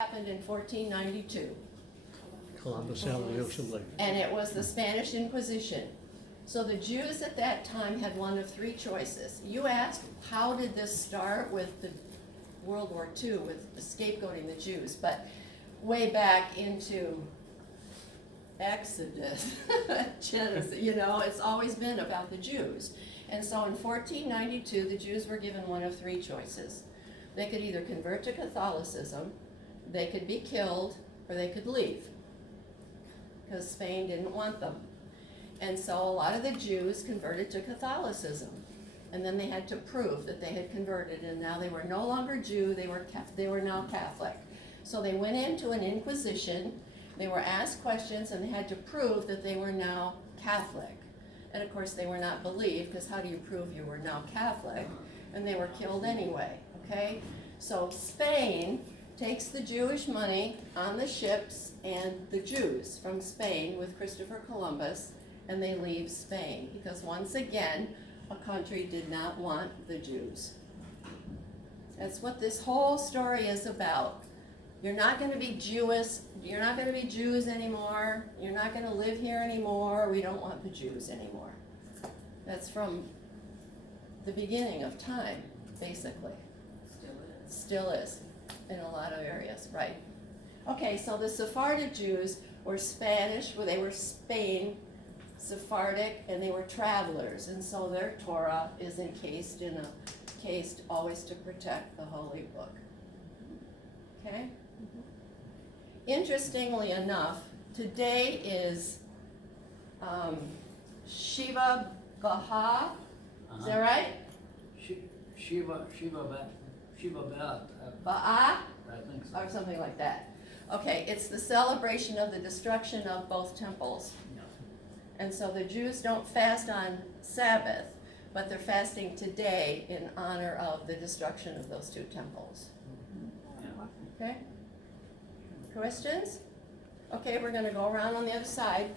happened in 1492, Columbus sailed the ocean blue. and it was the Spanish Inquisition. So the Jews at that time had one of three choices. You asked, how did this start with the World War II, with scapegoating the Jews? But way back into Exodus, Genesis, it's always been about the Jews. And so in 1492, the Jews were given one of three choices. They could either convert to Catholicism, they could be killed, or they could leave, because Spain didn't want them. And so a lot of the Jews converted to Catholicism, and then they had to prove that they had converted, and now they were no longer Jew, they were now Catholic. So they went into an inquisition, they were asked questions, and they had to prove that they were now Catholic. And of course they were not believed, because how do you prove you were now Catholic? And they were killed anyway, okay? So Spain takes the Jewish money on the ships and the Jews from Spain with Christopher Columbus, and they leave Spain, because once again, a country did not want the Jews. That's what this whole story is about. You're not going to be Jewish, you're not going to be Jews anymore, you're not going to live here anymore, we don't want the Jews anymore. That's from the beginning of time, basically. Still is, in a lot of areas, right. Okay, so the Sephardic Jews were Spanish, they were Spain, Sephardic, and they were travelers, and so their Torah is encased in a case always to protect the holy book. Okay? Interestingly enough, today is Shiva Baha, is that right? Shiva Ba'a? I think so. Or something like that. Okay, it's the celebration of the destruction of both temples. Yeah. And so the Jews don't fast on Sabbath, but they're fasting today in honor of the destruction of those two temples. Yeah. Okay? Questions? Okay, we're gonna go around on the other side.